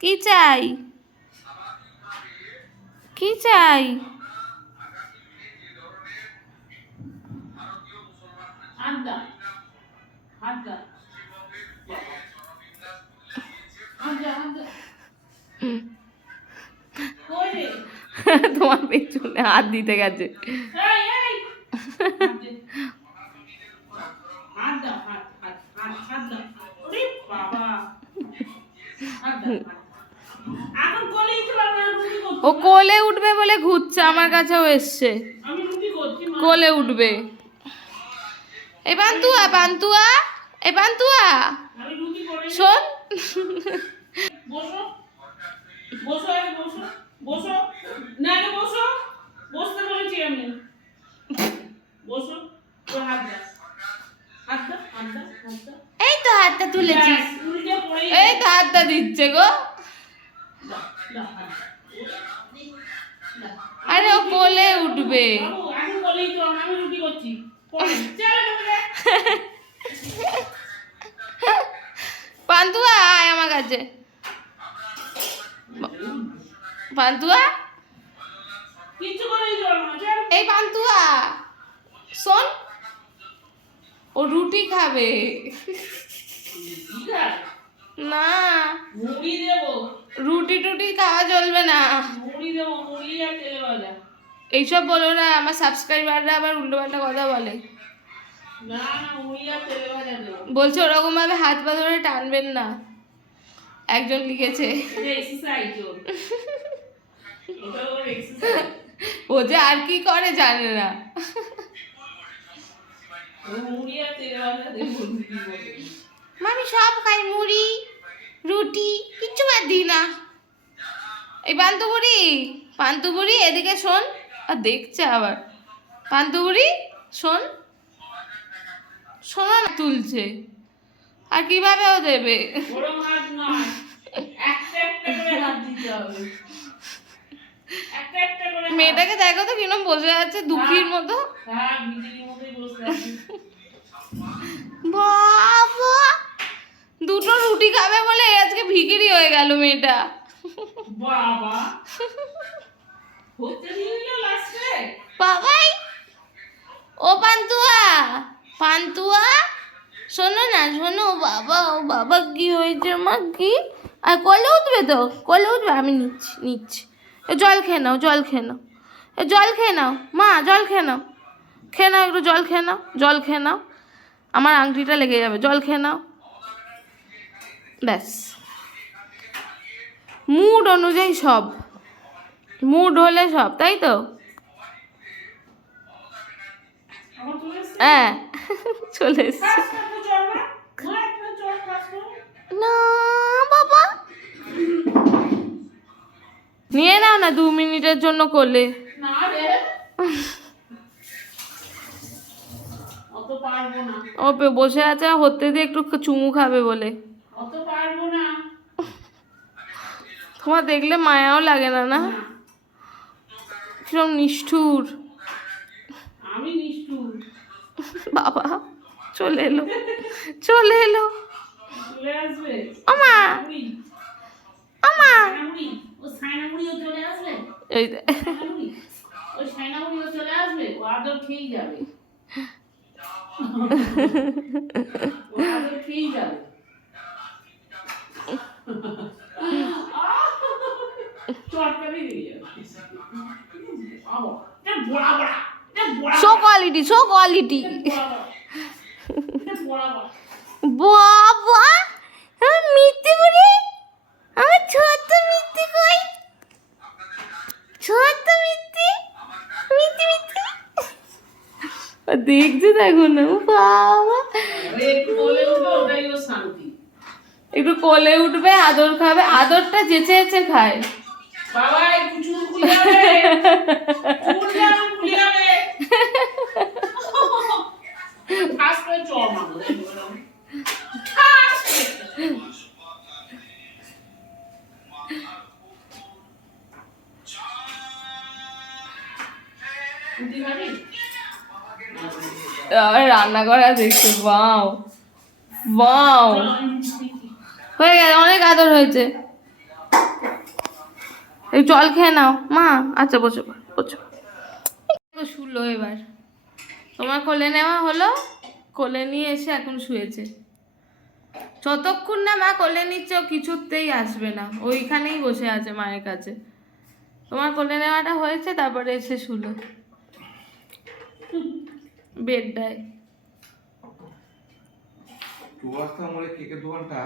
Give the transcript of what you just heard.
কি চাই? কি চাই? তোমার পেছনে হাত দিতে গেছে। ও কোলে উঠবে বলে ঘুরছে, আমার কাছেও এসছে কোলে উঠবে। এ পান্তুয়া, পান্তুয়া, এ পান্তুয়া শোন। এই তো হাতটা তুলেছিস, এই তো হাতটা দিচ্ছে গো। আরে ও কোলে উঠবে। পান্তুয়া আয় আমার কাছে। পান্তুয়া, এই পান্তুয়া শোন, ও রুটি খাবে না, রুটি টুটি খাওয়া চলবে না। এইসব বলো না, আমার সাবস্ক্রাইবাররা আবার উল্টোপাল্টা কথা বলে। বলছে ওরকম ভাবে হাত পা ধরে টানবেন না, একজন লিখেছে। ও যে আর কি করে জানে না। আমি সব খাই, মুড়ি রুটি কিচ্ছু বাদ দিই না। এই পান্তুবুড়ি, পান্তুবুড়ি এদিকে শোন। আর দেখছে আবার, পান্তুবুড়ি শোন, শোনা না তুলছে, আর কিভাবে ও দেবে? মেয়েটাকে দেখো তো কিরম বসে আছে দুঃখীর মতো। বাবা, দুটো রুটি খাবে বলে আজকে ভিখিরি হয়ে গেল মেয়েটা। বাবাই, ও পান্তুয়া, পান্তুয়া শোনো না, শোনো। বাবা, ও বাবা কি হয়েছে মা? কি? আর কোলে উঠবে তো, কোলে উঠবে, আমি নিচ্ছি নিচ্ছি। জল খেয়ে নাও, জল খেয়ে নাও, জল খেয়ে নাও মা, জল খেয়ে নাও, খেয়ে নাও একটু জল খেয়ে নাও, জল খেয়ে নাও, আমার আংটিটা লেগে যাবে, জল খেয়ে নাও। ব্যাস, মুড অনুযায়ী সব, মুড হলে সব, তাই তো? হ্যাঁ চলে এসছে। না বাবা, নিয়ে নাও না 2 মিনিটের জন্য কোলে। ও বসে আছে হতে দিয়ে একটু চুমু খাবে বলে। তোমার দেখলে মায়াও লাগে না, না? কিরম নিষ্ঠুর। বাবা চলে এলো, চলে এলো। আমা, আমা, এই শো কোয়ালিটি, শো কোয়ালিটি। বাবা মিথ্যে বলে, আমার ছোট্ট মিথ্যে কই, ছোট্ট মিথ্যে, মিথ্যে মিথ্যে দেখছে, দেখো না বাবা। একটু কোলে উঠবে, আদর খাবে, আদরটা যেচে যেচে খায়। বাবা একটু চুল খুলে যাবে, রান্না করা দেখছে। বাও বাও, হয়ে গেছে, অনেক আদর হয়েছে। এই জল খেয়ে নাও মা। আচ্ছা বসে পড়ো, বসে পড়ো। শুলো এবার, তোমার কোলে নেওয়া হলো, কোলে নিয়ে এসে এখন শুয়েছে। যতক্ষণ না মা কোলে নিচ্ছে ও কিছুতেই আসবে না, ওইখানেই বসে আছে মায়ের কাছে। তোমার কোলে নেওয়াটা হয়েছে, তারপরে এসে শুলো বেডটায়। কেকের দোকানটা